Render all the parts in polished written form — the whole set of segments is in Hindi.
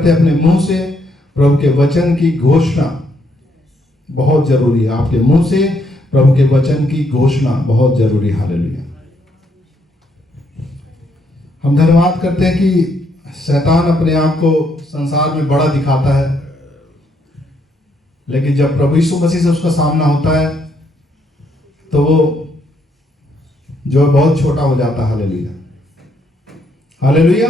करते हैं अपने मुंह से प्रभु के वचन की घोषणा बहुत जरूरी है। आपके मुंह से प्रभु के वचन की घोषणा बहुत जरूरी है। हालेलुया। हम धन्यवाद करते हैं कि शैतान अपने आप को संसार में बड़ा दिखाता है, लेकिन जब प्रभु यीशु मसीह से उसका सामना होता है तो वो जो बहुत छोटा हो जाता है। Hallelujah, hallelujah.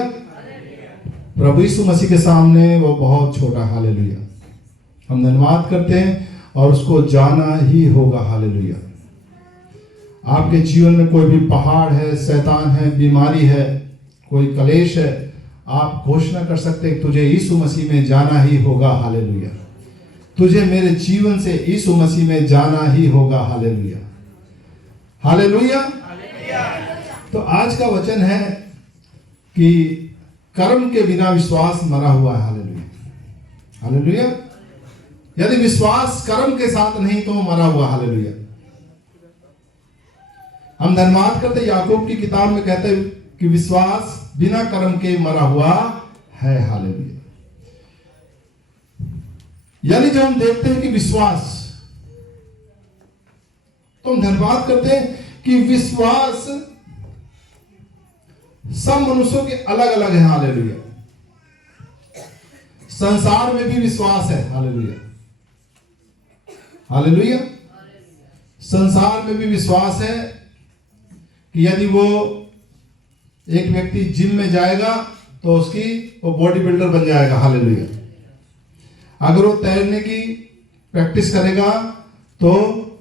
प्रभु यीशु मसीह के सामने वो बहुत छोटा। हालेलुया। हम धन्यवाद करते हैं और उसको जाना ही होगा। हालेलुया। आपके जीवन में कोई भी पहाड़ है, शैतान है, बीमारी है, कोई कलेश है, आप घोषणा कर सकते हैं तुझे यीशु मसीह में जाना ही होगा। हालेलुया। तुझे मेरे जीवन से यीशु मसीह में जाना ही होगा। Hallelujah, hallelujah. तो आज का वचन है कि कर्म के बिना विश्वास मरा हुआ है। Hallelujah, hallelujah. यदि विश्वास कर्म के साथ नहीं तो मरा हुआ। हालेलुया। हम धन्यवाद करते याकूब की किताब में कहते हैं कि विश्वास बिना कर्म के मरा हुआ है। हालेलुया। यानी जब हम देखते हैं कि विश्वास, तो हम धन्यवाद करते हैं कि विश्वास सब मनुष्यों के अलग अलग है। हालेलुया। संसार में भी विश्वास है। Hallelujah, hallelujah. संसार में भी विश्वास है कि यदि वो एक व्यक्ति जिम में जाएगा तो वो बॉडी बिल्डर बन जाएगा। हालेलुया। अगर वो तैरने की प्रैक्टिस करेगा तो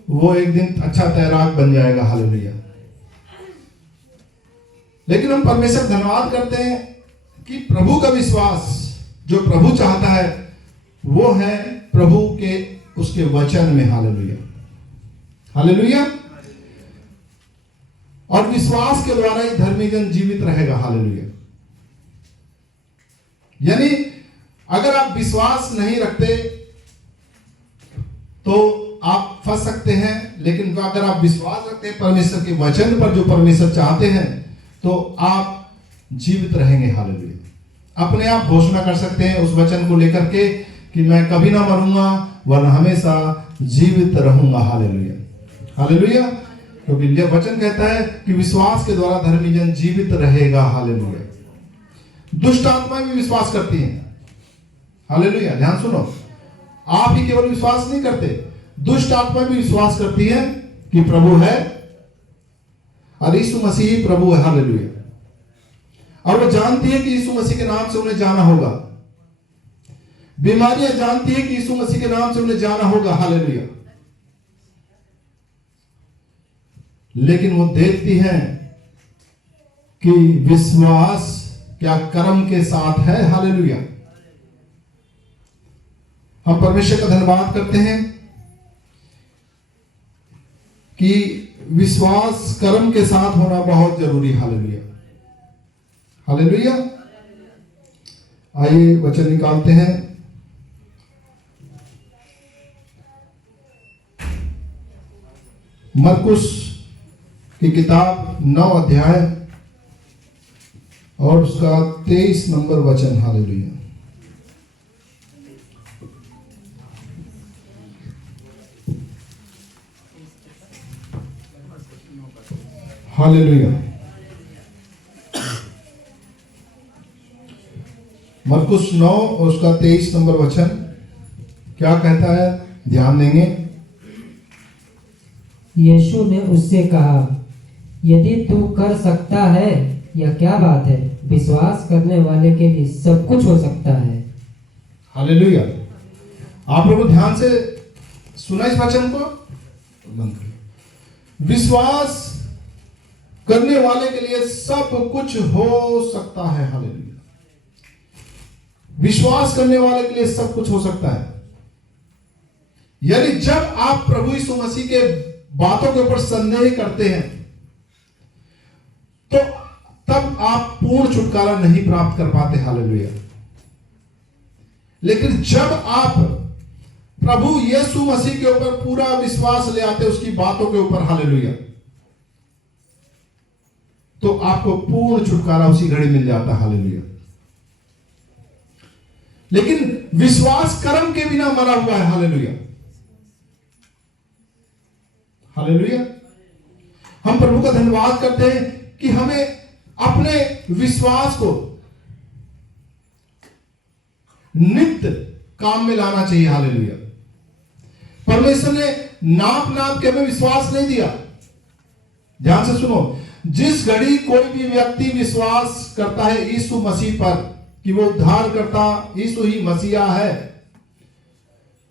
वो एक दिन अच्छा तैराक बन जाएगा। हालेलुया। लेकिन हम परमेश्वर धन्यवाद करते हैं कि प्रभु का विश्वास जो प्रभु चाहता है वो है प्रभु के उसके वचन में। Hallelujah, hallelujah. और विश्वास के द्वारा ही धर्मी जन जीवित रहेगा। हालेलुया। यानी अगर आप विश्वास नहीं रखते तो आप फंस सकते हैं, लेकिन अगर आप विश्वास रखते हैं परमेश्वर के वचन पर जो परमेश्वर चाहते हैं तो आप जीवित रहेंगे। हालेलुया। अपने आप घोषणा कर सकते हैं उस वचन को लेकर के कि मैं कभी ना मरूंगा वरना हमेशा जीवित रहूंगा। Hallelujah, hallelujah. क्योंकि यह वचन कहता है कि विश्वास के द्वारा धर्मी जन जीवित रहेगा। हालेलुया। दुष्ट आत्माएं भी विश्वास करती हैं। हालेलुया। ध्यान सुनो, आप ही केवल विश्वास नहीं करते, दुष्ट आत्माएं भी विश्वास करती हैं कि प्रभु है और यीशु मसीह ही प्रभु है। हालेलुया। और वो जानती है कि यीशु मसीह के नाम से उन्हें जाना होगा। बीमारियां जानती है कि यीशु मसीह के नाम से उन्हें जाना होगा। हालेलुया। लेकिन वो देखती हैं कि विश्वास क्या कर्म के साथ है। हालेलुया। हम परमेश्वर का धन्यवाद करते हैं कि विश्वास कर्म के साथ होना बहुत जरूरी। Hallelujah, hallelujah. आइए वचन निकालते हैं। मरकुस की किताब 9 अध्याय और उसका 23 नंबर वचन। Hallelujah, hallelujah. मरकुस 9 और उसका 23 नंबर वचन क्या कहता है, ध्यान देंगे। यीशु ने उससे कहा, यदि तू कर सकता है, यह क्या बात है, विश्वास करने वाले के लिए सब कुछ हो सकता है। हालेलुया। आप लोगों ध्यान से सुना इस वचन को, बंद करो। विश्वास करने वाले के लिए सब कुछ हो सकता है। हालेलुया। विश्वास करने वाले के लिए सब कुछ हो सकता है। यानी जब आप प्रभु यीशु मसीह के बातों के ऊपर संदेह करते हैं तो तब आप पूर्ण छुटकारा नहीं प्राप्त कर पाते। हालेलुया। लेकिन जब आप प्रभु यीशु मसीह के ऊपर पूरा विश्वास ले आते उसकी बातों के ऊपर, हालेलुया, तो आपको पूर्ण छुटकारा उसी घड़ी मिल जाता। हालेलुया। लेकिन विश्वास कर्म के बिना मरा हुआ है। Hallelujah, hallelujah. हम प्रभु का धन्यवाद करते हैं कि हमें अपने विश्वास को नित्य काम में लाना चाहिए। हालेलुया। परमेश्वर ने नाप नाप के हमें विश्वास नहीं दिया। ध्यान से सुनो, जिस घड़ी कोई भी व्यक्ति विश्वास करता है यीशु मसीह पर कि वो उद्धार करता यीशु ही मसीहा है,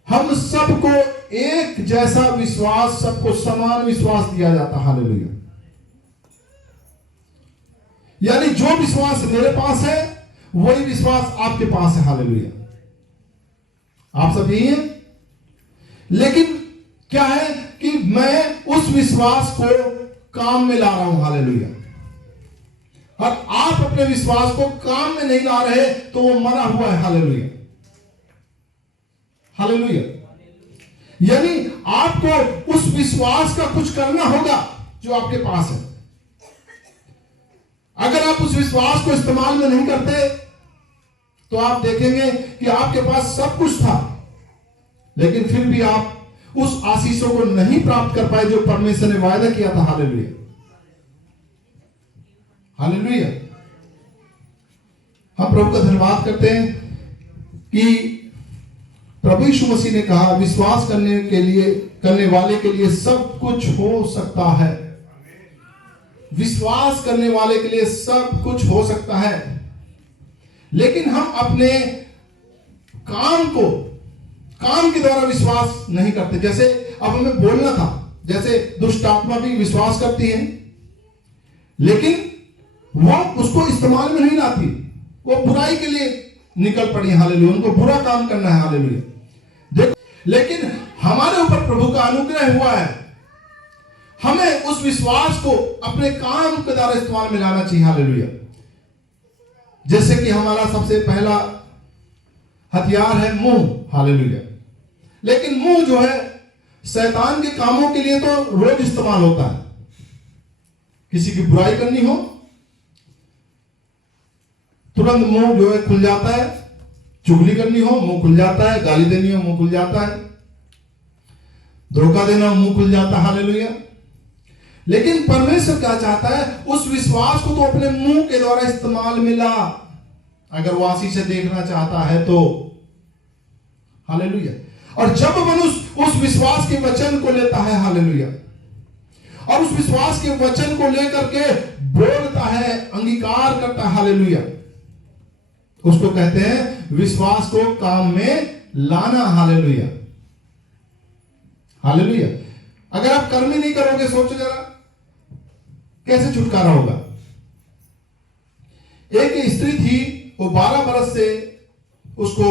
हम सबको एक जैसा विश्वास, सबको समान विश्वास दिया जाता। हालेलुया। यानी जो विश्वास मेरे पास है वही विश्वास आपके पास है। हालेलुया। आप सब यही हैं। लेकिन क्या है कि मैं उस विश्वास को काम में ला रहा हूं। हालेलुया। और आप अपने विश्वास को काम में नहीं ला रहे तो वो मरा हुआ है। Hallelujah, hallelujah. यानी आपको उस विश्वास का कुछ करना होगा जो आपके पास है। अगर आप उस विश्वास को इस्तेमाल में नहीं करते तो आप देखेंगे कि आपके पास सब कुछ था लेकिन फिर भी आप उस आशीषों को नहीं प्राप्त कर पाए जो परमेश्वर ने वायदा किया था। Hallelujah, hallelujah. हम प्रभु का धन्यवाद करते हैं कि प्रभु यीशु मसीह ने कहा विश्वास करने वाले के लिए सब कुछ हो सकता है। विश्वास करने वाले के लिए सब कुछ हो सकता है। लेकिन हम अपने काम के द्वारा विश्वास नहीं करते। जैसे अब हमें बोलना था, जैसे दुष्ट आत्मा भी विश्वास करती है लेकिन वो उसको इस्तेमाल में नहीं लाती, वो बुराई के लिए निकल पड़ी। हालेलुया, उनको बुरा काम करना है। हालेलुया। देखो, लेकिन हमारे ऊपर प्रभु का अनुग्रह हुआ है, हमें उस विश्वास को अपने काम के द्वारा इस्तेमाल में लाना चाहिए। हालेलुया। जैसे कि हमारा सबसे पहला हथियार है मुंह। हालेलुया। लेकिन मुंह जो है शैतान के कामों के लिए तो रोज इस्तेमाल होता है। किसी की बुराई करनी हो तुरंत मुंह जो है खुल जाता है, चुगली करनी हो मुंह खुल जाता है, गाली देनी हो मुंह खुल जाता है, धोखा देना हो मुंह खुल जाता है। हालेलुया। लेकिन परमेश्वर क्या चाहता है, उस विश्वास को तो अपने मुंह के द्वारा इस्तेमाल में ला, अगर वो आशीष से देखना चाहता है तो। हालेलुया। और जब मनुष्य उस विश्वास के वचन को लेता है, हालेलुया, और उस विश्वास के वचन को लेकर के बोलता है, अंगीकार करता है, हालेलुया, उसको कहते हैं विश्वास को काम में लाना। Hallelujah, hallelujah. अगर आप कर्म ही नहीं करोगे, सोचो जरा कैसे छुटकारा होगा। एक स्त्री थी, वो 12 बरस से उसको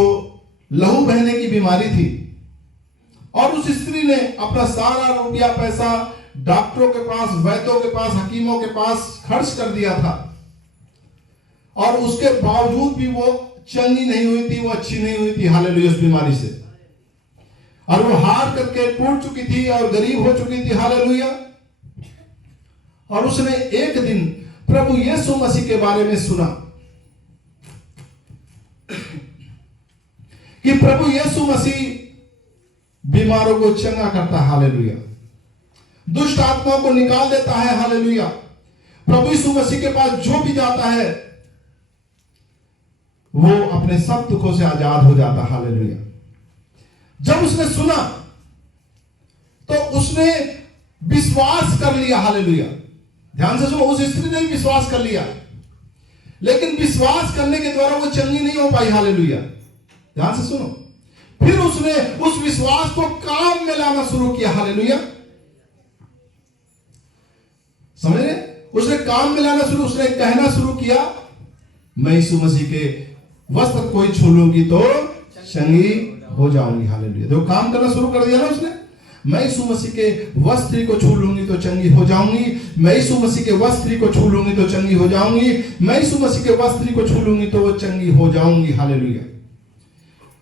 लहू बहने की बीमारी थी और उस स्त्री ने अपना सारा रुपया पैसा डॉक्टरों के पास, वैद्यों के पास, हकीमों के पास खर्च कर दिया था और उसके बावजूद भी वो चंगी नहीं हुई थी, वो अच्छी नहीं हुई थी। हालेलुया। उस बीमारी से, और वो हार करके टूट चुकी थी और गरीब हो चुकी थी। हालेलुया। और उसने एक दिन प्रभु यीशु मसीह के बारे में सुना कि प्रभु यीशु मसीह बीमारों को चंगा करता है। हालेलुया। दुष्ट आत्मा को निकाल देता है। हालेलुया। प्रभु यीशु मसीह के पास जो भी जाता है वो अपने सब दुखों से आजाद हो जाता। हालेलुया। जब उसने सुना तो उसने विश्वास कर लिया। हालेलुया। ध्यान से सुनो, उस स्त्री ने भी विश्वास कर लिया लेकिन विश्वास करने के द्वारा वो चंगी नहीं हो पाई। हालेलुया। ध्यान से सुनो, फिर उसने उस विश्वास को काम में लाना शुरू किया। हालेलुया। समझ रहे? उसने काम में लाना शुरू, उसने कहना शुरू किया, मैं यीशु मसीह के वस्त्र कोई छू लूंगी तो चंगी हो जाऊंगी। हालेलुया। जो काम करना शुरू कर दिया ना उसने, मैं यीशु मसीह के वस्त्र को छू लूंगी तो चंगी हो जाऊंगी, मैं यीशु मसीह के वस्त्र को छू लूंगी तो चंगी हो जाऊंगी, मैं यीशु मसीह के वस्त्र को छू लूंगी तो वो चंगी हो जाऊंगी। हालेलुया।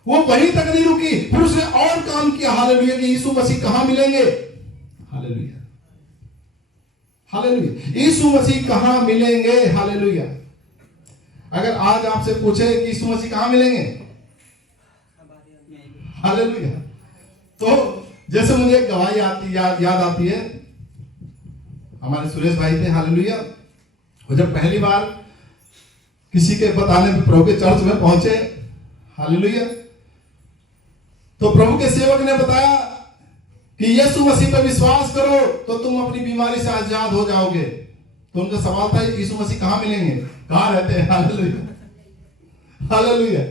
वो वहीं तक नहीं रुकी, फिर उसने और काम किया। हालेलुया। कि यीशु मसीह कहां मिलेंगे। Hallelujah, hallelujah. यीशु मसीह कहां मिलेंगे। हालेलुया। अगर आज आपसे पूछे कि यीशु मसीह कहां मिलेंगे हालेलुया। तो जैसे मुझे एक गवाही याद आती है, हमारे सुरेश भाई थे, हालेलुया। वो जब पहली बार किसी के बताने पे प्रभु के चर्च में पहुंचे, हालेलुया, तो प्रभु के सेवक ने बताया कि यीशु मसीह पर विश्वास करो तो तुम अपनी बीमारी से आजाद हो जाओगे। तो उनका सवाल था, यीशु मसीह कहां मिलेंगे, कहां रहते हैं? Hallelujah, hallelujah.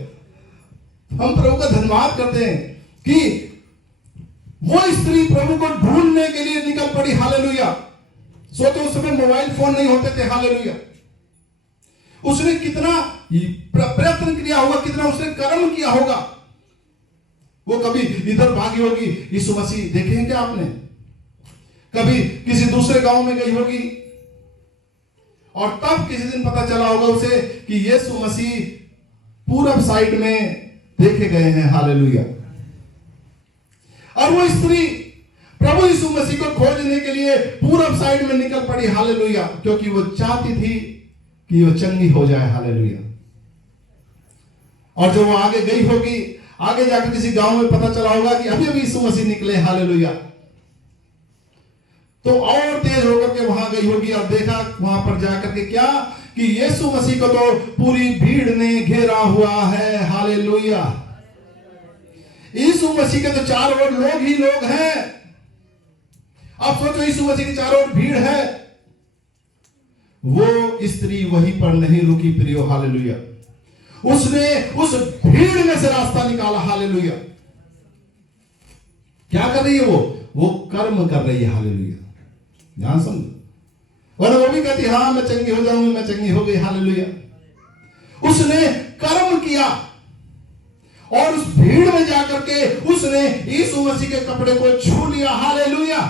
हम प्रभु का धन्यवाद करते हैं कि वो स्त्री प्रभु को ढूंढने के लिए निकल पड़ी, हालेलुया। सोचो उस समय मोबाइल फोन नहीं होते थे, हालेलुया। उसने कितना प्रयत्न किया होगा, कितना उसने कर्म किया होगा। वो कभी इधर भागी होगी, यीशु मसीह देखे हैं क्या आपने? कभी किसी दूसरे गांव में गई होगी और तब किसी दिन पता चला होगा उसे कि यीशु मसीह पूरब साइड में देखे गए हैं, हालेलुया। और वो स्त्री प्रभु यीशु मसीह को खोजने के लिए पूरब साइड में निकल पड़ी, हालेलुया, क्योंकि वो चाहती थी कि वो चंगी हो जाए, हालेलुया। और जब वो आगे गई होगी, आगे जाकर किसी गांव में पता चला होगा कि अभी अभी यीशु मसीह निकले, हालेलुया, तो और तेज होकर के वहां गई होगी और देखा वहां पर जाकर के क्या कि यीशु मसीह को तो पूरी भीड़ ने घेरा हुआ है, हालेलुया। यीशु मसीह के तो चारों ओर लोग ही लोग हैं। अब सोचो यीशु मसीह के चारों ओर भीड़ है। वो स्त्री वहीं पर नहीं रुकी प्रियो, हालेलुया। उसने उस भीड़ में से रास्ता निकाला, हालेलुया। क्या कर रही है वो कर्म कर रही है, हालेलुया। ध्यान समझो। वरना वो भी कहती हाँ मैं चंगी हो जाऊंगी, मैं चंगी हो गई, हालेलुया। उसने कर्म किया और उस भीड़ में जाकर के उसने यीशु मसीह के कपड़े को छू लिया, हालेलुया।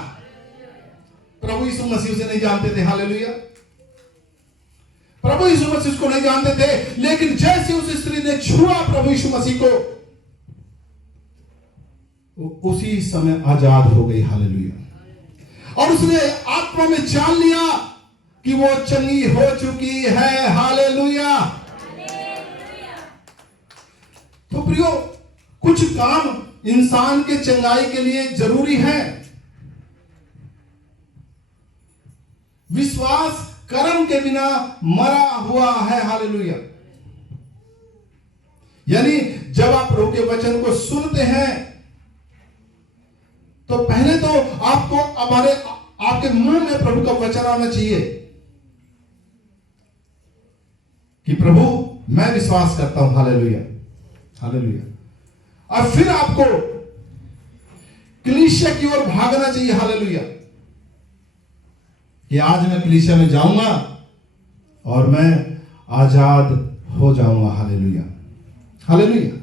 प्रभु यीशु मसीह उसे नहीं जानते थे, हालेलुया। प्रभु यीशु मसीह उसको नहीं जानते थे, लेकिन जैसे उस स्त्री ने छुआ प्रभु यीशु मसीह को, उसी समय आजाद हो गई, हालेलुया। और उसने आत्मा में जान लिया कि वो चंगी हो चुकी है, हालेलुया। तो प्रियो, कुछ काम इंसान के चंगाई के लिए जरूरी है। विश्वास कर्म के बिना मरा हुआ है, हालेलुया। यानी जब आप प्रभु के वचन को सुनते हैं तो पहले तो आपको आपके मुंह में प्रभु का वचन आना चाहिए कि प्रभु मैं विश्वास करता हूं, हालेलुया, हालेलुया। और फिर आपको कलीसिया की ओर भागना चाहिए, हालेलुया, कि आज मैं कलीसिया में जाऊंगा और मैं आजाद हो जाऊंगा, हालेलुया, हालेलुया।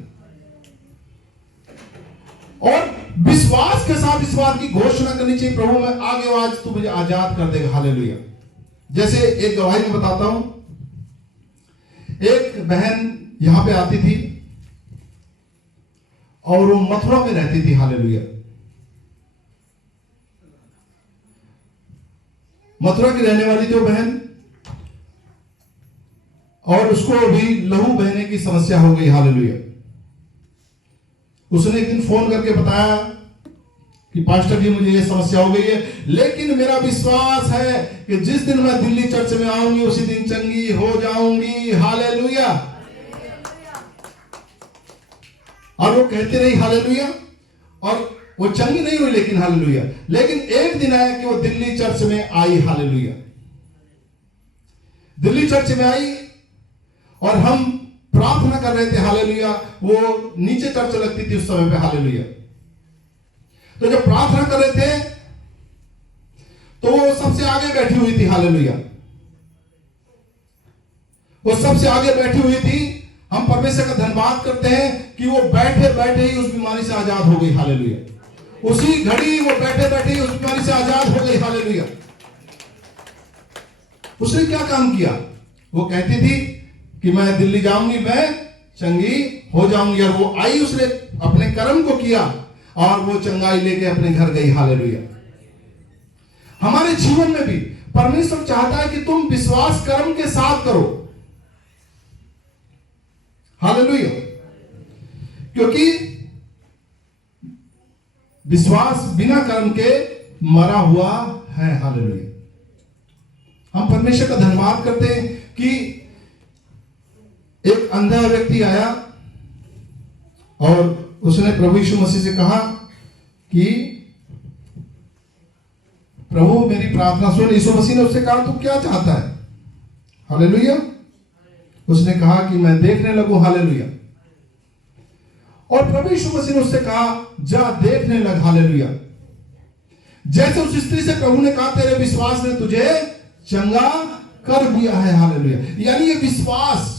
और विश्वास के साथ इस बात की घोषणा करनी चाहिए, प्रभु मैं आगे आज तू मुझे आजाद कर देगा, हालेलुया। जैसे एक गवाही में बताता हूं, एक बहन यहां पे आती थी और वो मथुरा में रहती थी, हालेलुया। मथुरा की रहने वाली थी वो बहन, और उसको भी लहू बहने की समस्या हो गई, हालेलुया। उसने एक दिन फोन करके बताया कि पास्टर जी मुझे ये समस्या हो गई है, लेकिन मेरा विश्वास है कि जिस दिन मैं दिल्ली चर्च में आऊंगी उसी दिन चंगी हो जाऊंगी, हालेलुया। और वो कहते रही, हालेलुया, और वो चंगी नहीं हुई, लेकिन हालेलुया। लेकिन एक दिन आया कि वो दिल्ली चर्च में आई, हालेलुया। दिल्ली चर्च में आई और हम प्रार्थना कर रहे थे, हालेलुया। वो नीचे चर्च लगती थी उस समय पे, हालेलुया। तो जब प्रार्थना कर रहे थे तो वो सबसे आगे बैठी हुई थी, हालेलुया। वो सबसे आगे बैठी हुई थी। हम परमेश्वर का धन्यवाद करते हैं कि वो बैठे बैठे ही उस बीमारी से आजाद हो गई, हालेलुया। उसी घड़ी वो बैठे बैठे ही उस बीमारी से आजाद हो गई, हालेलुया। उसने क्या काम किया? वो कहती थी कि मैं दिल्ली जाऊंगी, मैं चंगी हो जाऊंगी, और वो आई, उसने अपने कर्म को किया और वो चंगाई लेके अपने घर गई, हालेलुया। हमारे जीवन में भी परमेश्वर चाहता है कि तुम विश्वास कर्म के साथ करो, हालेलुया। क्योंकि विश्वास बिना कर्म के मरा हुआ है। हालेलुया। हम परमेश्वर का धन्यवाद करते हैं कि एक अंधा व्यक्ति आया और उसने प्रभु यीशु मसीह से कहा कि प्रभु मेरी प्रार्थना सुन। यीशु मसीह ने उससे कहा तू क्या चाहता है? हालेलुया। उसने कहा कि मैं देखने लगूं। हालेलुया। और प्रभु यीशु मसीह ने उससे कहा जा देखने लग। हालेलुया। जैसे उस स्त्री से प्रभु ने कहा तेरे विश्वास ने तुझे चंगा कर दिया है। हालेलुया। यानी ये विश्वास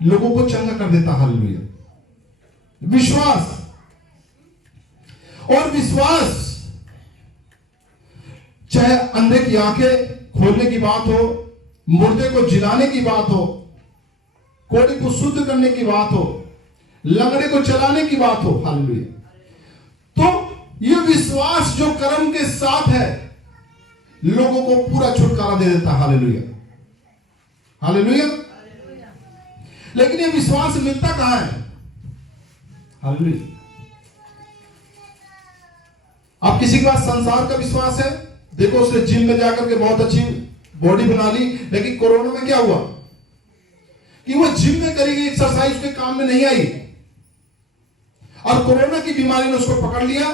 लोगों को चंगा कर देता। हालेलुया। विश्वास। और विश्वास चाहे अंधे की आंखें खोलने की बात हो, मुर्दे को जिलाने की बात हो, कोढ़ी को शुद्ध करने की बात हो, लंगड़े को चलाने की बात हो। हालेलुया। तो ये विश्वास जो कर्म के साथ है लोगों को पूरा छुटकारा दे देता। हालेलुया। हालेलुया। लेकिन ये विश्वास मिलता कहां है? हालेलुया। आप किसी के पास संसार का विश्वास है, देखो उसने जिम में जाकर के बहुत अच्छी बॉडी बना ली, लेकिन कोरोना में क्या हुआ कि वो जिम में करी गई एक्सरसाइज उसके काम में नहीं आई और कोरोना की बीमारी ने उसको पकड़ लिया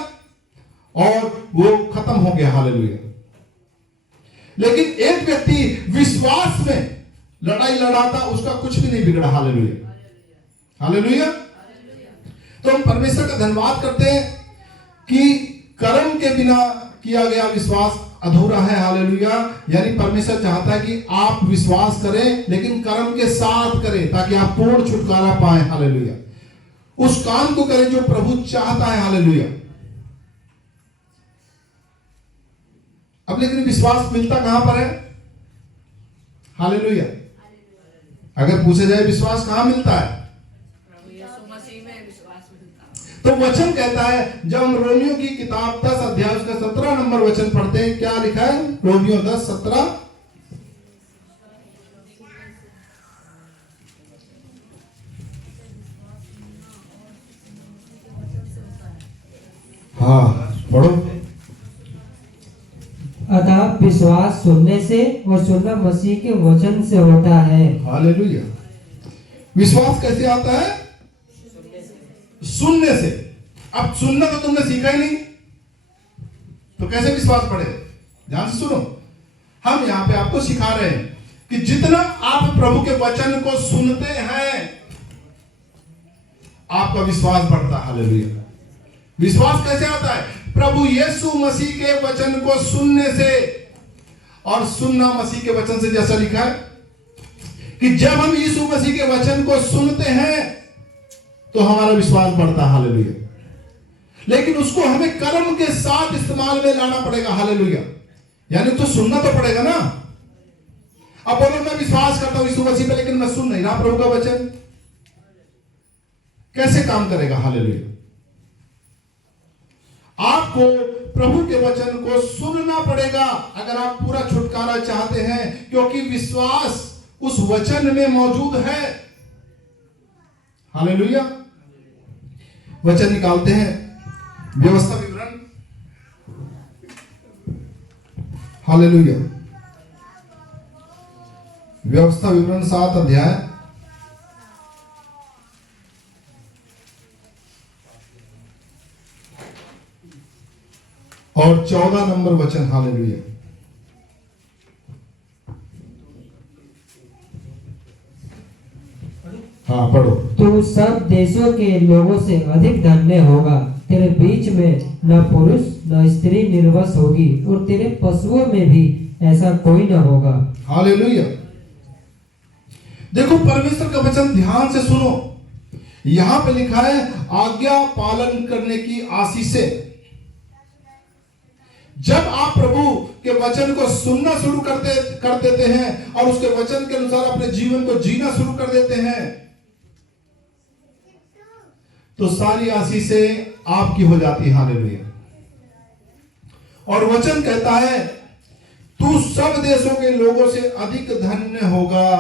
और वो खत्म हो गया। हालेलुया। लेकिन एक व्यक्ति विश्वास में लड़ाई लड़ाता, उसका कुछ भी नहीं बिगड़ा। हालेलुया। हालेलुया। तो हम परमेश्वर का धन्यवाद करते हैं कि कर्म के बिना किया गया विश्वास अधूरा है। हालेलुया। यानी परमेश्वर चाहता है कि आप विश्वास करें लेकिन कर्म के साथ करें ताकि आप पूर्ण छुटकारा पाएं। हालेलुया। उस काम को करें जो प्रभु चाहता है। हालेलुया। अब लेकिन विश्वास मिलता कहां पर है? हालेलुया। अगर पूछा जाए विश्वास कहां मिलता है, तो वचन कहता है, जब हम रोमियो की किताब 10 अध्याय उसका 17 नंबर वचन पढ़ते हैं, क्या लिखा है? रोमियो 10:17। हाँ पढ़ो। अतः विश्वास सुनने से और सुनना मसीह के वचन से होता है। हालेलुया। विश्वास कैसे आता है? सुनने से। अब सुनना तो तुमने सीखा ही नहीं, तो कैसे विश्वास पड़े? ध्यान से सुनो। हम यहां पे आपको सिखा रहे हैं कि जितना आप प्रभु के वचन को सुनते हैं आपका विश्वास बढ़ता है। हालेलुया। विश्वास कैसे आता है? प्रभु यीशु मसीह के वचन को सुनने से और सुनना मसीह के वचन से। जैसा लिखा है कि जब हम यीशु मसीह के वचन को सुनते हैं तो हमारा विश्वास बढ़ता है। हालेलुया। लेकिन उसको हमें कर्म के साथ इस्तेमाल में लाना पड़ेगा। हालेलुया। यानी तो सुनना तो पड़ेगा ना। अब बोलो मैं विश्वास करता हूं यीशु मसीह पे लेकिन मैं सुन नहीं रहा प्रभु का वचन, कैसे काम करेगा? हालेलुया। आपको प्रभु के वचन को सुनना पड़ेगा अगर आप पूरा छुटकारा चाहते हैं, क्योंकि विश्वास उस वचन में मौजूद है। हालेलुया। वचन निकालते हैं, व्यवस्था विवरण। हालेलुया। व्यवस्था विवरण 7 अध्याय और 14 नंबर वचन। हालेलुया। हाँ पढ़ो। तू सब देशों के लोगों से अधिक धन्य होगा, तेरे बीच में न पुरुष न स्त्री निर्वंश होगी और तेरे पशुओं में भी ऐसा कोई न होगा। हालेलुया। देखो परमेश्वर का वचन ध्यान से सुनो। यहां पे लिखा है आज्ञा पालन करने की आशीषें। जब आप प्रभु के वचन को सुनना शुरू कर देते हैं और उसके वचन के अनुसार अपने जीवन को जीना शुरू कर देते हैं तो सारी आशीषें आपकी हो जाती है। हालेलुया। और वचन कहता है तू सब देशों के लोगों से अधिक धन्य होगा।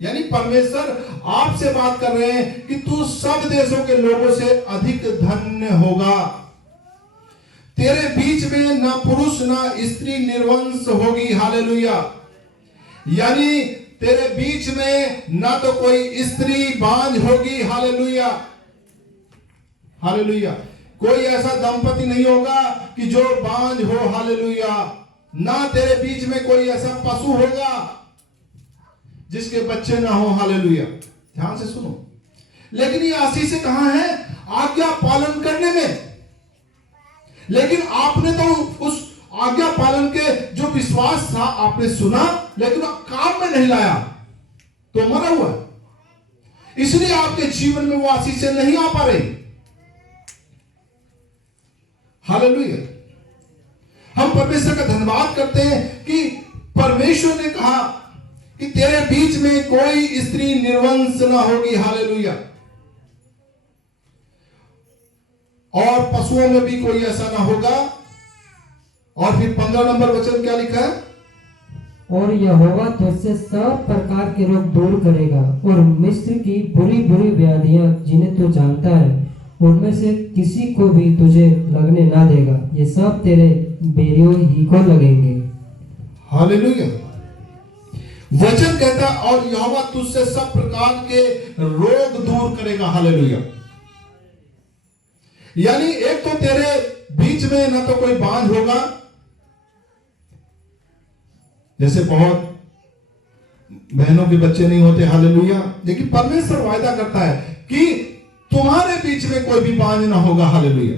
यानी परमेश्वर आपसे बात कर रहे हैं कि तू सब देशों के लोगों से अधिक धन्य होगा। तेरे बीच में ना पुरुष ना स्त्री निर्वंश होगी। हालेलुया। यानी तेरे बीच में ना तो कोई स्त्री बांझ होगी। Hallelujah, hallelujah. कोई ऐसा दंपति नहीं होगा कि जो बांझ हो। हालेलुया। ना तेरे बीच में कोई ऐसा पशु होगा जिसके बच्चे ना हो। हालेलुया। ध्यान से सुनो। लेकिन ये आशीष कहां है? आज्ञा पालन करने में। लेकिन आपने तो उस आज्ञा पालन के जो विश्वास था आपने सुना, लेकिन आप काम में नहीं लाया तो मरा हुआ। इसलिए आपके जीवन में वो आशीष नहीं आ पा रही। हालेलुया। हम परमेश्वर का धन्यवाद करते हैं कि परमेश्वर ने कहा कि तेरे बीच में कोई स्त्री निर्वंश ना होगी। हालेलुया। और पशुओं में भी कोई ऐसा ना होगा। और फिर 15 नंबर वचन क्या लिखा है? और यहोवा तुझसे सब प्रकार के रोग दूर करेगा और मिस्र की बुरी बुरी व्याधियां जिन्हें तू जानता है उनमें से किसी को भी तुझे लगने ना देगा। ये सब तेरे बेरियों ही को लगेंगे। हालेलुया। वचन कहता और यहोवा तुझसे सब प्रकार के रोग दूर करेगा। हालेलुया। यानी एक तो तेरे बीच में ना तो कोई बांझ होगा, जैसे बहुत बहनों के बच्चे नहीं होते। हालेलुया। लेकिन परमेश्वर वायदा करता है कि तुम्हारे बीच में कोई भी बांझ ना होगा। हालेलुया।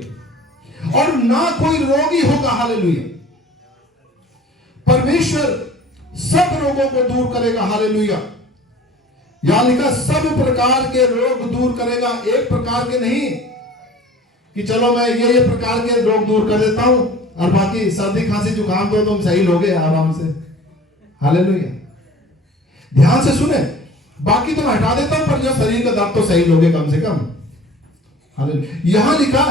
और ना कोई रोगी होगा। हालेलुया। परमेश्वर सब रोगों को दूर करेगा। हालेलुया। यहां लिखा सब प्रकार के रोग दूर करेगा। एक प्रकार के नहीं कि चलो मैं ये प्रकार के रोग दूर कर देता हूं और बाकी सर्दी खांसी जुकाम तो तुम सही लोगे आराम से। हालेलुया। ध्यान से सुने, बाकी तो मैं हटा देता हूं पर जो शरीर का दर्द तो सही लोगे कम से कम। हालेलुया। यहां लिखा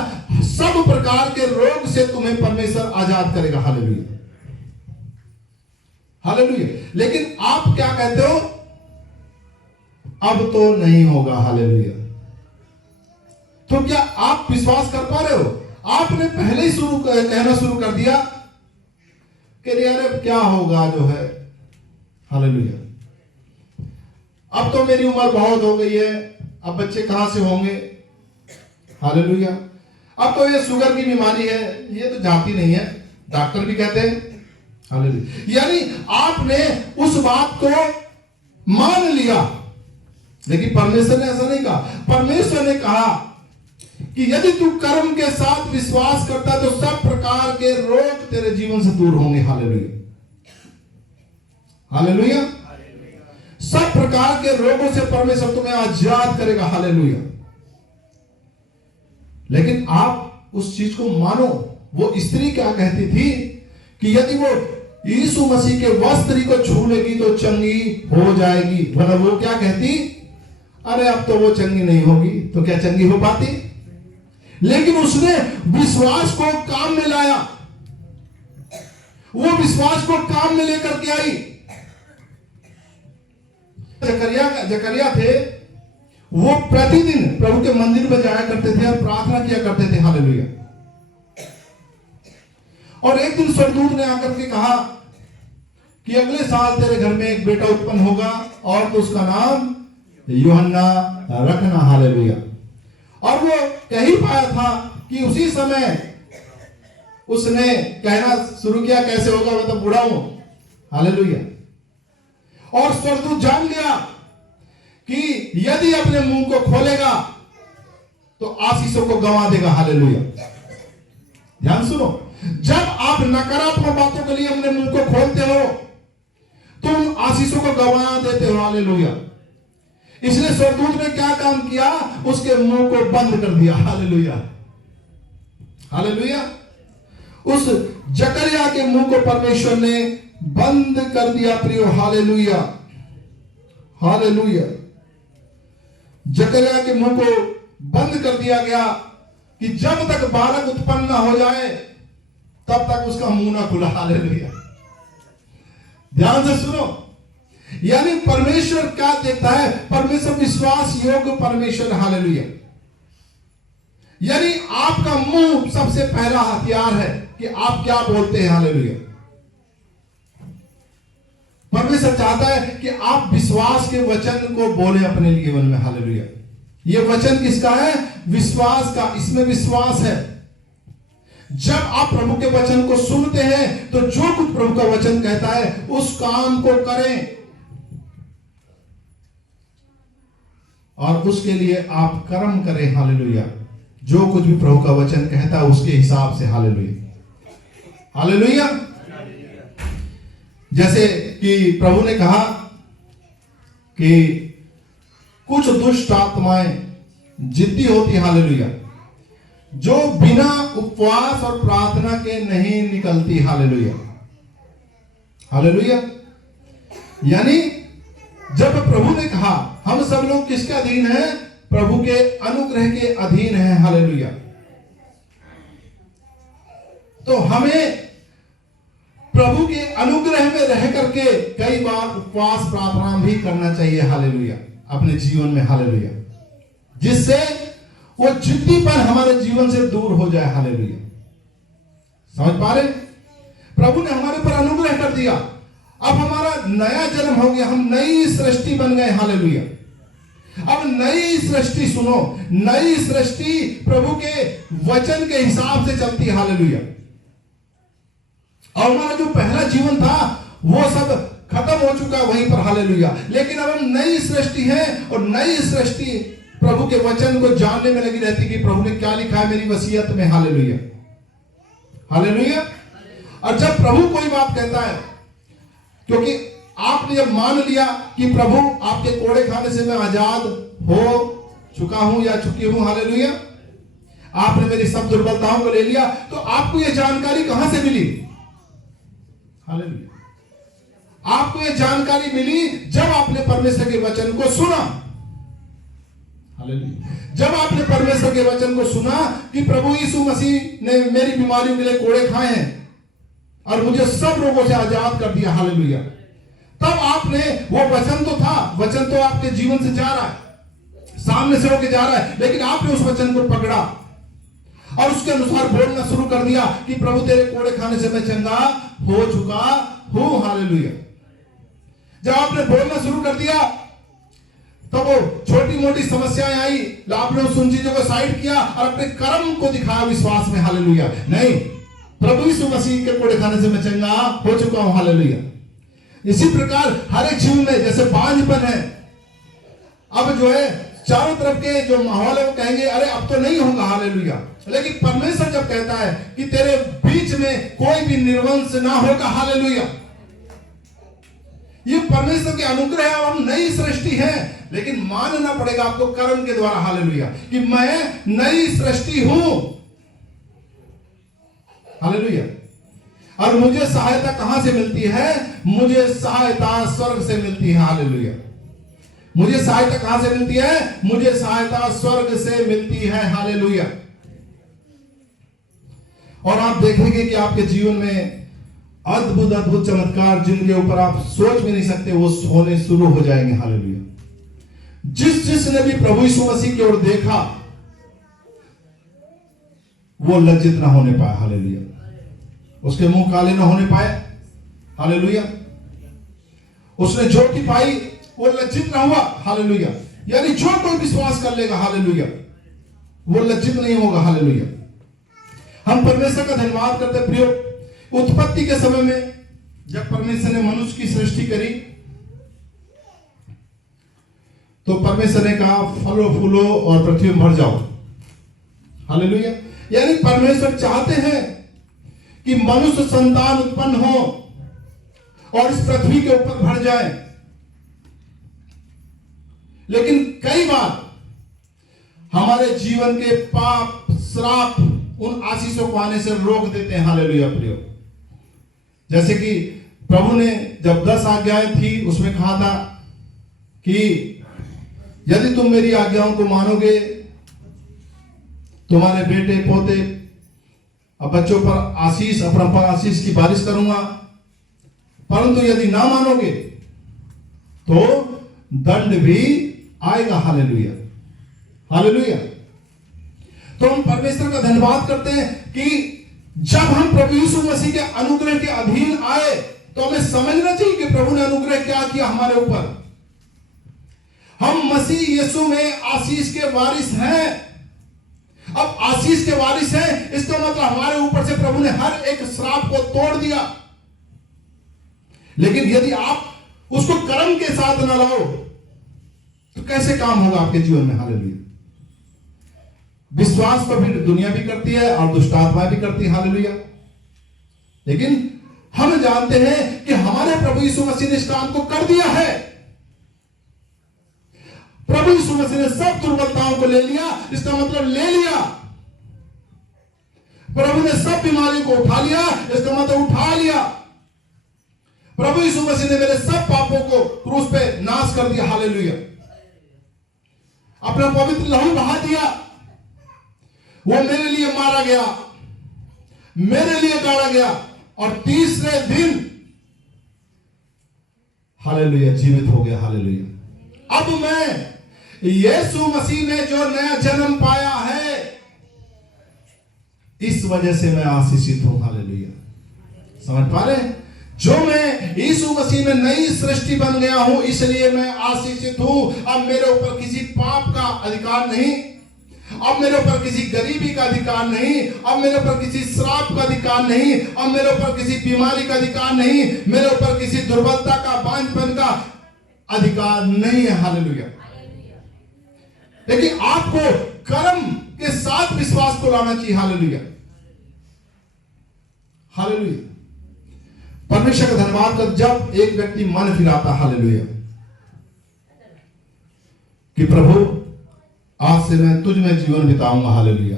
सब प्रकार के रोग से तुम्हें परमेश्वर आजाद करेगा। Hallelujah, hallelujah. लेकिन आप क्या कहते हो? अब तो नहीं होगा। हालेलुया। तो क्या आप विश्वास कर पा रहे हो? आपने पहले ही कहना शुरू कर दिया कि यार क्या होगा जो है। हालेलुया। अब तो मेरी उम्र बहुत हो गई है, अब बच्चे कहां से होंगे। हालेलुया। अब तो ये शुगर की बीमारी है, ये तो जाती नहीं है, डॉक्टर भी कहते हैं। हालेलुया। यानी आपने उस बात को मान लिया, लेकिन परमेश्वर ने ऐसा नहीं कहा। परमेश्वर ने कहा कि यदि तू कर्म के साथ विश्वास करता है तो सब प्रकार के रोग तेरे जीवन से दूर होंगे। Hallelujah, hallelujah. सब प्रकार के रोगों से परमेश्वर तुम्हें आजाद करेगा। हालेलुया। लेकिन आप उस चीज को मानो। वो स्त्री क्या कहती थी कि यदि वो यीशु मसीह के वस्त्र को छू लेगी तो चंगी हो जाएगी। मतलब वो क्या कहती, अरे अब तो वो चंगी नहीं होगी, तो क्या चंगी हो पाती? लेकिन उसने विश्वास को काम में लाया, वो विश्वास को काम में लेकर के आई। जकरिया थे, वो प्रतिदिन प्रभु के मंदिर में जाया करते थे और प्रार्थना किया करते थे। हालेलुया। और एक दिन स्वर्गदूत ने आकर के कहा कि अगले साल तेरे घर में एक बेटा उत्पन्न होगा और तो उसका नाम यूहन्ना रखना। हालेलुया। और वो कह ही पाया था कि उसी समय उसने कहना शुरू किया, कैसे होगा, मैं तो बूढ़ा हूं। हालेलुया। और स्वर्गदूत जान गया कि यदि अपने मुंह को खोलेगा तो आशीषों को गंवा देगा। हालेलुया। ध्यान सुनो, जब आप नकारात्मक बातों के लिए अपने मुंह को खोलते हो तुम आशीषों को गंवा देते हो। हालेलुया। इसलिए स्वर्गदूत ने क्या काम किया, उसके मुंह को बंद कर दिया। Hallelujah, hallelujah. उस जकरिया के मुंह को परमेश्वर ने बंद कर दिया। प्रियो, हालेलुया, हालेलुया। जकरिया के मुंह को बंद कर दिया गया कि जब तक बालक उत्पन्न ना हो जाए तब तक उसका मुंह ना खुला। हालेलुया। ध्यान से सुनो, यानी परमेश्वर क्या देखता है? परमेश्वर विश्वास योग्य परमेश्वर। हालेलुया। यानी आपका मुंह सबसे पहला हथियार है कि आप क्या बोलते हैं। हालेलुया। परमेश्वर चाहता है कि आप विश्वास के वचन को बोले अपने जीवन में। हालेलुया। ये वचन किसका है? विश्वास का। इसमें विश्वास है। जब आप प्रभु के वचन को सुनते हैं तो जो कुछ प्रभु का वचन कहता है उस काम को करें, और उसके लिए आप कर्म करें। हालेलुया। जो कुछ भी प्रभु का वचन कहता है उसके हिसाब से। हालेलुया। हालेलुया। जैसे कि प्रभु ने कहा कि कुछ दुष्ट आत्माएं जिद्दी होती। हालेलुया। जो बिना उपवास और प्रार्थना के नहीं निकलती। हालेलुया। हालेलुया। यानी जब प्रभु ने कहा हम सब लोग किसके अधीन हैं? प्रभु के अनुग्रह के अधीन हैं। हालेलुया। तो हमें प्रभु के अनुग्रह में रह करके कई बार उपवास प्रार्थना भी करना चाहिए। हालेलुया। अपने जीवन में। हालेलुया। जिससे वो जिद्दीपन हमारे जीवन से दूर हो जाए। हालेलुया। समझ पा रहे? प्रभु ने हमारे ऊपर अनुग्रह कर दिया, अब हमारा नया जन्म हो गया, हम नई सृष्टि बन गए। हालेलुया। अब नई सृष्टि, सुनो, नई सृष्टि प्रभु के वचन के हिसाब से चलती है। हालेलुया। और हमारा जो पहला जीवन था वो सब खत्म हो चुका है वहीं पर। हालेलुया। लेकिन अब हम नई सृष्टि हैं और नई सृष्टि प्रभु के वचन को जानने में लगी रहती कि प्रभु ने क्या लिखा है मेरी वसीयत में। हालेलुया। हालेलुया। और जब प्रभु कोई बात कहता है, क्योंकि आपने जब मान लिया कि प्रभु आपके कोड़े खाने से मैं आजाद हो चुका हूं या चुकी हूं। हालेलुया। आपने मेरी सब दुर्बलताओं को ले लिया, तो आपको यह जानकारी कहां से मिली? हालेलुया। आपको यह जानकारी मिली जब आपने परमेश्वर के वचन को सुना। हालेलुया। जब आपने परमेश्वर के वचन को सुना कि प्रभु यीशु मसीह ने मेरी बीमारियों के लिए कोड़े खाए हैं और मुझे सब रोगों से आजाद कर दिया। हालेलुया। तब आपने, वो वचन तो था, वचन तो आपके जीवन से जा रहा है, सामने से होके जा रहा है, लेकिन आपने उस वचन को पकड़ा और उसके अनुसार बोलना शुरू कर दिया कि प्रभु तेरे कोड़े खाने से मैं चंगा हो चुका हूं। हालेलुया। जब आपने बोलना शुरू कर दिया तो वो छोटी मोटी समस्याएं आई, आपने उन चीजों को साइड किया और अपने कर्म को दिखाया विश्वास में। हालेलुया। नहीं, प्रभु यीशु मसीह के कोड़े खाने से मैं चंगा हो चुका हूं। हालेलुया। इसी प्रकार हर एक जीवन में जैसे बांझपन है, अब जो है चारों तरफ के जो माहौल है वो कहेंगे अरे अब तो नहीं होगा। हालेलुया। लेकिन परमेश्वर जब कहता है कि तेरे बीच में कोई भी निर्वंश ना होगा। हालेलुया। ये परमेश्वर के अनुग्रह है और हम नई सृष्टि है, लेकिन मानना पड़ेगा आपको कर्म के द्वारा। हालेलुया। कि मैं नई सृष्टि हूं। हालेलुया। और मुझे सहायता कहां से मिलती है? मुझे सहायता स्वर्ग से मिलती है। हालेलुया। मुझे सहायता कहां से मिलती है? मुझे सहायता स्वर्ग से मिलती है। हालेलुया। और आप देखेंगे कि आपके जीवन में अद्भुत अद्भुत चमत्कार जिनके ऊपर आप सोच भी नहीं सकते वो होने शुरू हो जाएंगे। हालेलुया। जिसने भी प्रभु यीशु मसीह की ओर देखा वो लज्जित ना होने पाया। हालेलुया। उसके मुंह काले ना होने पाए। हालेलुया। उसने ज्योति पाई, वो लज्जित ना हुआ। हालेलुया। यानी जो कोई विश्वास कर लेगा, हालेलुया, वो लज्जित नहीं होगा। हालेलुया। हम परमेश्वर का धन्यवाद करते प्रियो। उत्पत्ति के समय में जब परमेश्वर ने मनुष्य की सृष्टि करी तो परमेश्वर ने कहा फलो फूलो और पृथ्वी में भर जाओ। हालेलुया। यानी परमेश्वर चाहते हैं कि मनुष्य संतान उत्पन्न हो और इस पृथ्वी के ऊपर भर जाए। लेकिन कई बार हमारे जीवन के पाप श्राप उन आशीषों को आने से रोक देते हैं। हालेलुया प्रियो। जैसे कि प्रभु ने जब 10 आज्ञाएं थी उसमें कहा था कि यदि तुम मेरी आज्ञाओं को मानोगे तुम्हारे बेटे पोते अब बच्चों पर आशीष अपरंपार आशीष की बारिश करूंगा, परंतु यदि ना मानोगे तो दंड भी आएगा। हालेलुया। हालेलुया। तो हम परमेश्वर का धन्यवाद करते हैं कि जब हम प्रभु यीशु मसीह के अनुग्रह के अधीन आए तो हमें समझना चाहिए कि प्रभु ने अनुग्रह क्या किया हमारे ऊपर। हम मसीह यीशु में आशीष के वारिस हैं। अब आशीष के वारिस हैं, इसका मतलब हमारे ऊपर से प्रभु ने हर एक श्राप को तोड़ दिया। लेकिन यदि आप उसको कर्म के साथ न लाओ तो कैसे काम होगा आपके जीवन में? हालेलुया। विश्वास पर भी दुनिया भी करती है और दुष्ट आत्मा भी करती है। हालेलुया। लेकिन हम जानते हैं कि हमारे प्रभु यीशु मसीह ने इस काम को कर दिया है। प्रभु यीशु मसीह ने सब दुर्बलताओं को ले लिया, इसका मतलब ले लिया। प्रभु ने सब बीमारियों को उठा लिया, इसका मतलब उठा लिया। प्रभु यीशु मसीह ने मेरे सब पापों को क्रूस पे नाश कर दिया। हालेलुया। अपना पवित्र लहू बहा दिया। वो मेरे लिए मारा गया, मेरे लिए गाड़ा गया और तीसरे दिन हालेलुया जीवित हो गया। हालेलुया। अब मैं यीशु मसीह ने जो नया जन्म पाया है, इस वजह से मैं आशीषित हूं। हालेलुया। समझ पा रहे हैं? जो मैं यीशु मसीह में नई सृष्टि बन गया हूं, इसलिए मैं आशीषित हूं। अब मेरे ऊपर किसी पाप का अधिकार नहीं, अब मेरे ऊपर किसी गरीबी का अधिकार नहीं, अब मेरे ऊपर किसी श्राप का अधिकार नहीं, अब मेरे ऊपर किसी बीमारी का अधिकार नहीं, मेरे ऊपर किसी दुर्बलता का, बांझपन का अधिकार नहीं है। हालेलुया। लेकिन आपको कर्म के साथ विश्वास को लाना चाहिए। हालेलुया। हालेलुया। परमेश्वर का धन्यवाद कर जब एक व्यक्ति मन फिराता, हालेलुया, कि प्रभु आज से मैं तुझ में जीवन बिताऊंगा। हालेलुया।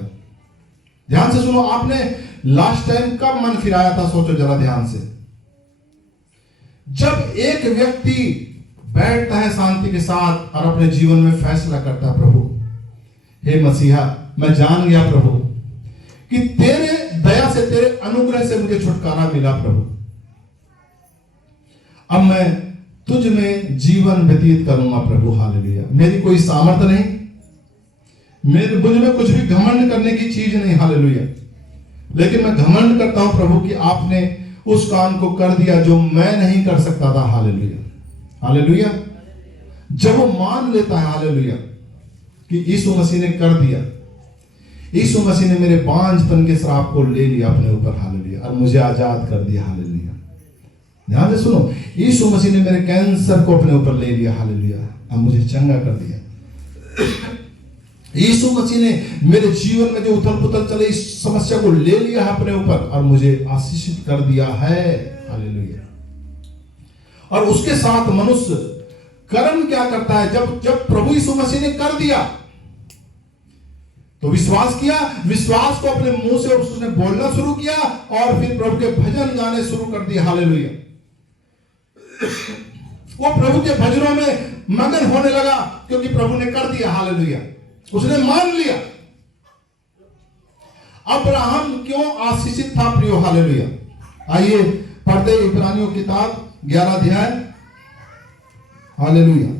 ध्यान से सुनो, आपने लास्ट टाइम कब मन फिराया था? सोचो जरा ध्यान से। जब एक व्यक्ति बैठता है शांति के साथ और अपने जीवन में फैसला करता है, प्रभु हे मसीहा, मैं जान गया प्रभु कि तेरे दया से, तेरे अनुग्रह से मुझे छुटकारा मिला प्रभु। अब मैं तुझ में जीवन व्यतीत करूंगा प्रभु। हालेलुया। मेरी कोई सामर्थ्य नहीं, मुझ में कुछ भी घमंड करने की चीज नहीं। हालेलुया। लेकिन मैं घमंड करता हूं प्रभु कि आपने उस काम को कर दिया जो मैं नहीं कर सकता था। हालेलुया। हालेलुया। जब वो मान लेता है, हालेलुया, कि यीशु मसीह ने कर दिया, यीशु मसीह ने मेरे बांझपन के श्राप को ले लिया अपने ऊपर। हालेलुया। और मुझे आजाद कर दिया। हालेलुया। ध्यान से सुनो, यीशु मसीह ने मेरे कैंसर को अपने ऊपर ले लिया। हालेलुया। और मुझे चंगा कर दिया। यीशु मसीह ने मेरे जीवन में जो उथल पुथल चले, इस समस्या को ले लिया है अपने ऊपर और मुझे आशीषित कर दिया है। हालेलुया। और उसके साथ मनुष्य कर्म क्या करता है? जब प्रभु यीशु मसीह ने कर दिया तो विश्वास किया, विश्वास को अपने मुंह से उसने बोलना शुरू किया और फिर प्रभु के भजन गाने शुरू कर दिए। हालेलुया। वो प्रभु के भजनों में मगन होने लगा क्योंकि प्रभु ने कर दिया। हालेलुया। उसने मान लिया। अब्राहम क्यों आशीषित था प्रियो? हालेलुया। आइए पढ़ते इब्रानियों किताब 11 अध्याय। हालेलुया।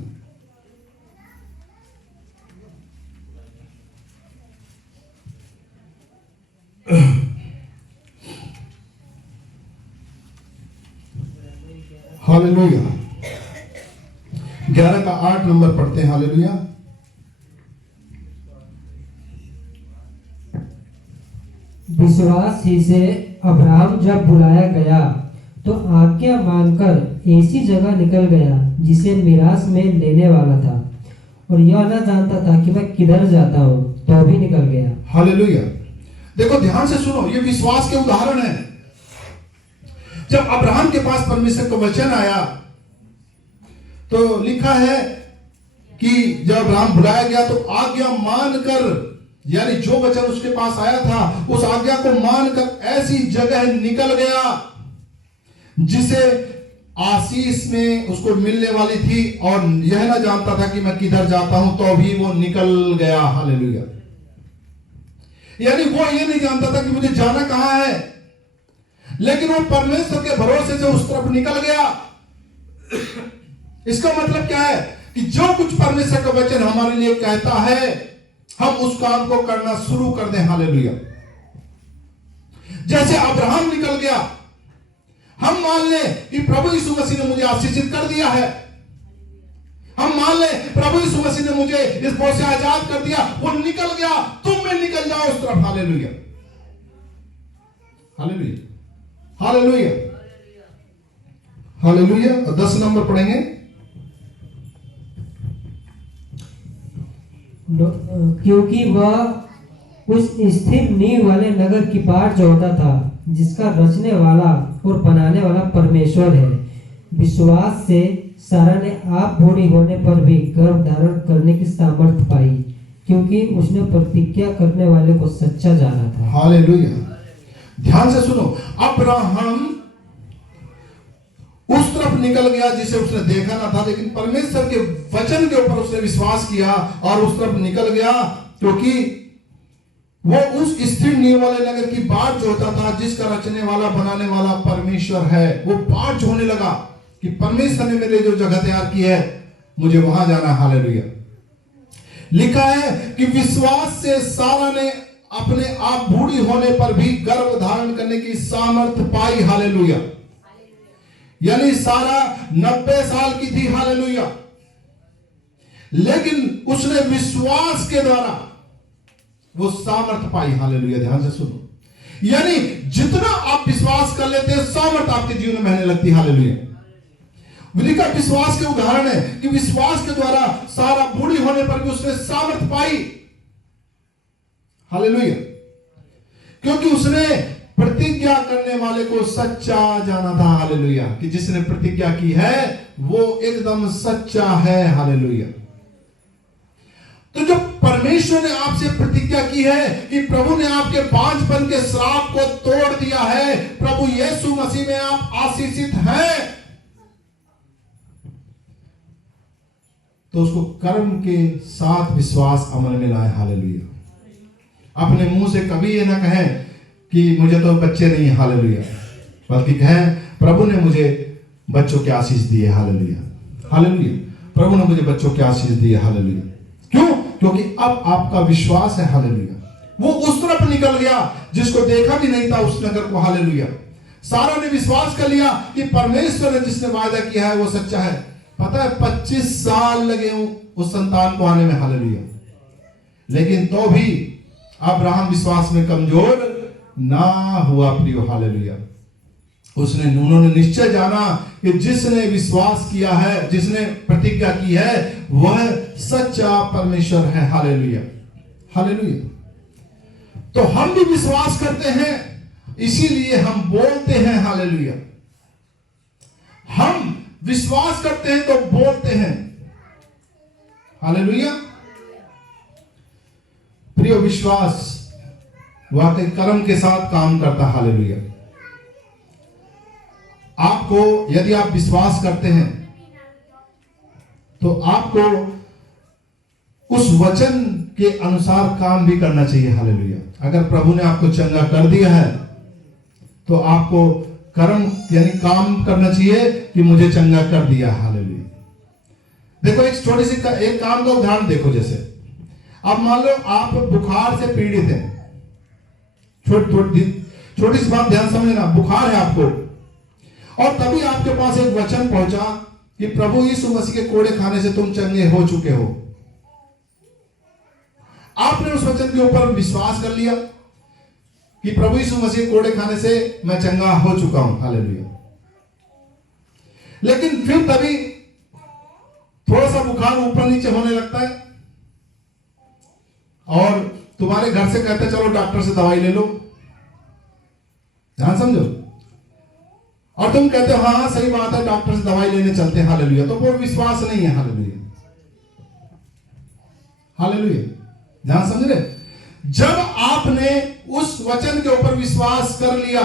हालेलुया। 11 का 8 नंबर पढ़ते हैं। हालेलुया। विश्वास ही से अब्राहम जब बुलाया गया तो आज्ञा मानकर ऐसी जगह निकल गया जिसे मिरास में लेने वाला था, और यह न जानता था कि मैं किधर जाता हूँ, तो भी निकल गया। हालेलुया। देखो ध्यान से सुनो, ये विश्वास के उदाहरण है। जब अब्राहम के पास परमेश्वर का वचन आया तो लिखा है कि जब अब्राहम बुलाया गया तो आज्ञा मानकर, यानी जो वचन उसके पास आया था उस आज्ञा को मानकर ऐसी जगह निकल गया जिसे आशीष में उसको मिलने वाली थी, और यह ना जानता था कि मैं किधर जाता हूं, तो भी वो निकल गया। हालेलुया। यानी वो ये नहीं जानता था कि मुझे जाना कहां है, लेकिन वो परमेश्वर के भरोसे से उस तरफ निकल गया। इसका मतलब क्या है? कि जो कुछ परमेश्वर का वचन हमारे लिए कहता है, हम उस काम को करना शुरू कर दें। हालेलुया। जैसे अब्राहम निकल गया, हम मान लें कि प्रभु यीशु मसीह ने मुझे आशीषित कर दिया है, हम मान लें प्रभु यीशु मसीह ने मुझे इस बोझ से आजाद कर दिया, वो निकल गया, तुम में निकल जाओ उस तरफ। Hallelujah, hallelujah, hallelujah, hallelujah. 10 number पढ़ेंगे। क्योंकि वह उस स्थिर नींव वाले नगर की बाट जोहता था, जिसका रचने वाला और बनाने वाला परमेश्वर है। विश्वास से सारा ने आप बूढ़ी होने पर भी गर्भ धारण करने की सामर्थ्य पाई, क्योंकि उसने प्रतिज्ञा करने वाले को सच्चा जाना था। हालेलुया। ध्यान से सुनो, अब्राहम उस तरफ निकल गया जिसे उसने देखा ना था, लेकिन परमेश्वर के वचन के ऊपर उसने विश्वास किया और उस तरफ निकल गया, क्योंकि वो उस स्थिर नींव वाले नगर की बाट जोहता था, जिसका रचने वाला बनाने वाला परमेश्वर है। वो बाट जोहने लगा कि परमेश्वर ने मेरे जो जगह तैयार की है, मुझे वहां जाना। हालेलुया। लिखा है कि विश्वास से सारा ने अपने आप बूढ़ी होने पर भी गर्भ धारण करने की सामर्थ्य पाई। हालेलुया। यानी सारा 90 साल की थी। हालेलुया। लेकिन उसने विश्वास के द्वारा वो सामर्थ्य पाई। हालेलुया। ध्यान से सुनो, यानी जितना आप विश्वास कर लेते हैं, सामर्थ्य आपके जीवन में बहने लगती। हालेलुया। विलिका विश्वास के उदाहरण है कि विश्वास के द्वारा सारा बूढ़ी होने पर भी उसने सामर्थ्य पाई। हालेलुया। क्योंकि उसने प्रतिज्ञा करने वाले को सच्चा जाना था। हालेलुया। कि जिसने प्रतिज्ञा की है वो एकदम सच्चा है। हालेलुया। तो जो परमेश्वर ने आपसे प्रतिज्ञा की है कि प्रभु ने आपके बांझपन के श्राप को तोड़ दिया है, प्रभु यीशु मसीह में आप आशीषित हैं, तो उसको कर्म के साथ विश्वास अमल में लाए। हालेलुया। अपने मुंह से कभी ये ना कहें कि मुझे तो बच्चे नहीं है। हालेलुया। बल्कि कहें प्रभु ने मुझे बच्चों की आशीष दी है। Hallelujah, hallelujah. प्रभु ने मुझे बच्चों की आशीष दी है। हालेलुया। क्यों? क्योंकि अब आपका विश्वास है। हालेलुया। वो उस तरफ निकल गया जिसको देखा भी नहीं था उस नगर को। हालेलुया। सारा ने विश्वास कर लिया कि परमेश्वर ने जिसने वायदा किया है वो सच्चा है। पता है 25 साल लगे उस संतान को आने में। हालेलुया। लेकिन तो भी अब्राहम विश्वास में कमजोर ना हुआ प्रियो। हालेलुया। उन्होंने निश्चय जाना कि जिसने विश्वास किया है, जिसने प्रतिज्ञा की है, वह सच्चा परमेश्वर है। Hallelujah, hallelujah. तो हम भी विश्वास करते हैं, इसीलिए हम बोलते हैं। हालेलुया। हम विश्वास करते हैं तो बोलते हैं। हालेलुया। प्रिय, विश्वास वाकई कर्म के साथ काम करता। हालेलुया। आपको यदि आप विश्वास करते हैं तो आपको उस वचन के अनुसार काम भी करना चाहिए। हालेलुया। अगर प्रभु ने आपको चंगा कर दिया है तो आपको कर्म यानी काम करना चाहिए कि मुझे चंगा कर दिया। हालेलुया। देखो एक छोटी सी एक काम का उदाहरण देखो। जैसे अब मान लो आप बुखार से पीड़ित हैं। छोटी सी बात ध्यान समझना, बुखार है आपको और तभी आपके पास एक वचन पहुंचा कि प्रभु यीशु मसीह के कोड़े खाने से तुम चंगे हो चुके हो। आपने उस वचन के ऊपर विश्वास कर लिया कि प्रभु यीशु मसीह के कोड़े खाने से मैं चंगा हो चुका हूं। हालेलुया। लेकिन फिर तभी थोड़ा सा बुखार ऊपर नीचे होने लगता है और तुम्हारे घर से कहते चलो डॉक्टर से दवाई ले लो। ध्यान समझो। और तुम कहते हो हाँ सही बात है, डॉक्टर से दवाई लेने चलते हैं। हालेलुया। तो वो विश्वास नहीं है। Hallelujah, hallelujah. ध्यान समझ रहे? जब आपने उस वचन के ऊपर विश्वास कर लिया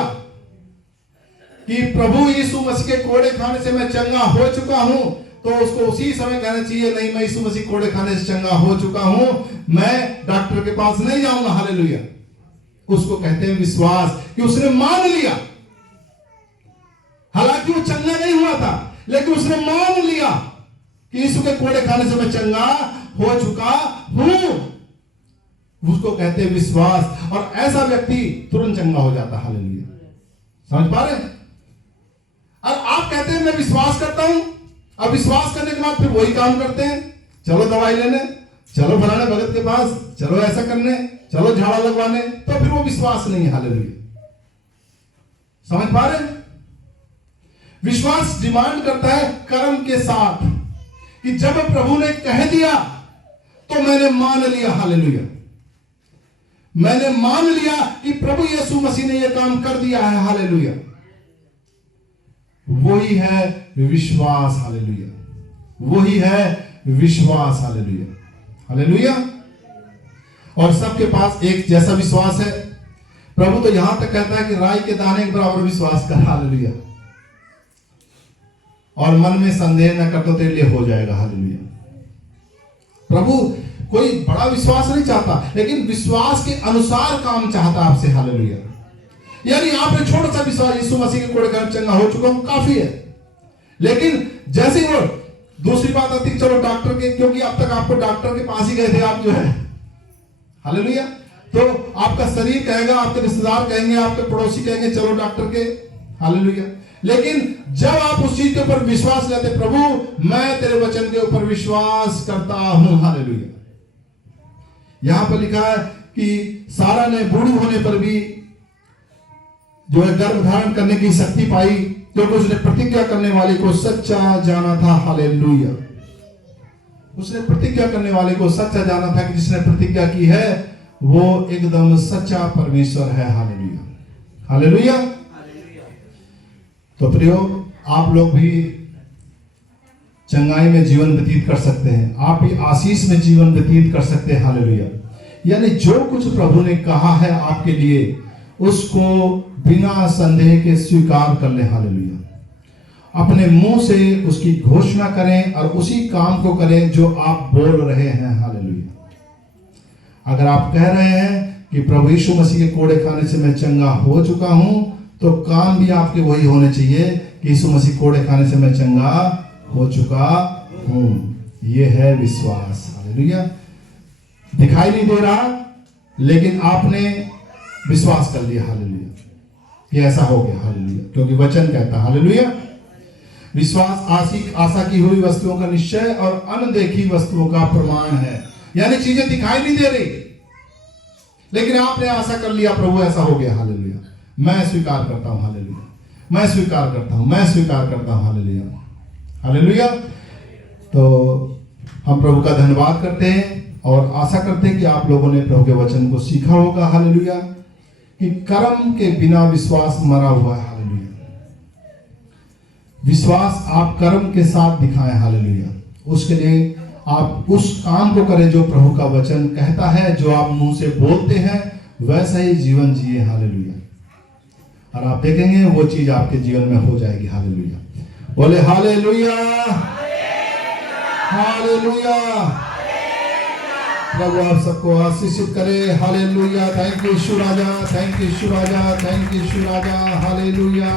कि प्रभु यीशु मसीह के कोड़े खाने से मैं चंगा हो चुका हूं, तो उसको उसी समय कहना चाहिए नहीं, मैं यीशु मसीह कोड़े खाने से चंगा हो चुका हूं, मैं डॉक्टर के पास नहीं जाऊंगा। हालेलुया। उसको कहते हैं विश्वास, कि उसने मान लिया। हालांकि वो चंगा नहीं हुआ था, लेकिन उसने मान लिया कि यीशु के कोड़े खाने से मैं चंगा हो चुका हूं। उसको कहते हैं विश्वास, और ऐसा व्यक्ति तुरंत चंगा हो जाता है। हालेलुया, समझ पा रहे हैं? और आप कहते हैं मैं विश्वास करता हूं, अब विश्वास करने के बाद फिर वही काम करते हैं, चलो दवाई लेने, चलो फलाने भगत के पास, चलो ऐसा करने, चलो झाड़ा लगवाने, तो फिर वो विश्वास नहीं है। हालेलुया, समझ पा रहे हैं? विश्वास डिमांड करता है कर्म के साथ, कि जब प्रभु ने कह दिया तो मैंने मान लिया। हालेलुया, मैंने मान लिया कि प्रभु यीशु मसीह ने यह काम कर दिया है। हालेलुया, वही है विश्वास। हालेलुया, वही है विश्वास। Hallelujah, hallelujah. और सबके पास एक जैसा विश्वास है। प्रभु तो यहां तक कहता है कि राई के दाने के बराबर विश्वास कर। हालेलुया, और मन में संदेह न कर तो तेरे लिए हो जाएगा। हालेलुया, प्रभु कोई बड़ा विश्वास नहीं चाहता, लेकिन विश्वास के अनुसार काम चाहता आपसे। हालेलुया, यानी आपने छोटा सा विश्वास, यीशु मसीह के कोड़े कर चंगा हो चुका हूं, काफी है। लेकिन जैसे ही वो दूसरी बात आती है, चलो डॉक्टर के, क्योंकि अब तक आपको डॉक्टर के पास ही गए थे आप जो है। हालेलुया, तो आपका शरीर कहेगा, आपके रिश्तेदार कहेंगे, आपके पड़ोसी कहेंगे चलो डॉक्टर के। हालेलुया, लेकिन जब आप उस चीज के ऊपर विश्वास लेते, प्रभु मैं तेरे वचन के ऊपर विश्वास करता हूं। हालेलुया, यहां पर लिखा है कि सारा ने बूढ़ी होने पर भी जो है गर्भ धारण करने की शक्ति पाई, क्योंकि उसने प्रतिज्ञा करने वाले को सच्चा जाना था। हालेलुया, उसने प्रतिज्ञा करने वाले को सच्चा जाना था, कि जिसने प्रतिज्ञा की है वो एकदम सच्चा परमेश्वर है। Hallelujah, hallelujah. तो प्रियो, आप लोग भी चंगाई में जीवन व्यतीत कर सकते हैं, आप भी आशीष में जीवन व्यतीत कर सकते हैं। हालेलुया, यानी जो कुछ प्रभु ने कहा है आपके लिए, उसको बिना संदेह के स्वीकार कर लें। हालेलुया, अपने मुंह से उसकी घोषणा करें और उसी काम को करें जो आप बोल रहे हैं। हालेलुया, अगर आप कह रहे हैं कि प्रभु यीशु मसीह के कोड़े खाने से मैं चंगा हो चुका हूं, तो काम भी आपके वही होने चाहिए कि यीशु मसीह कोड़े खाने से मैं चंगा हो चुका हूं। यह है विश्वास। हालेलुया, दिखाई नहीं दे रहा, लेकिन आपने विश्वास कर लिया। हालेलुया, ये ऐसा हो गया। हालेलुया, क्योंकि वचन कहता है। हालेलुया, विश्वास आशा की हुई वस्तुओं का निश्चय और अनदेखी वस्तुओं का प्रमाण है। यानी चीजें दिखाई नहीं दे रही, लेकिन आपने आशा कर लिया, प्रभु ऐसा हो गया। हालेलुया, मैं स्वीकार करता हूं। हालेलुया, मैं स्वीकार करता हूं, मैं स्वीकार करता हूं। Hallelujah, hallelujah. तो हम प्रभु का धन्यवाद करते हैं और आशा करते हैं कि आप लोगों ने प्रभु के वचन को सीखा होगा। हालेलुया, कि कर्म के बिना विश्वास मरा हुआ है। हालेलुया, विश्वास आप कर्म के साथ दिखाएं। हालेलुया, उसके लिए आप उस काम को करें जो प्रभु का वचन कहता है, जो आप मुंह से बोलते हैं वैसा ही जीवन जिए। हालेलुया, और आप देखेंगे वो चीज आपके जीवन में हो जाएगी। हालेलुया, बोले हालेलुया, हालेलुया। प्रभु आप सबको आशीषित करे। Hallelujah, thank you Yeshu Raja, thank you Yeshu Raja, thank you Yeshu Raja. Hallelujah.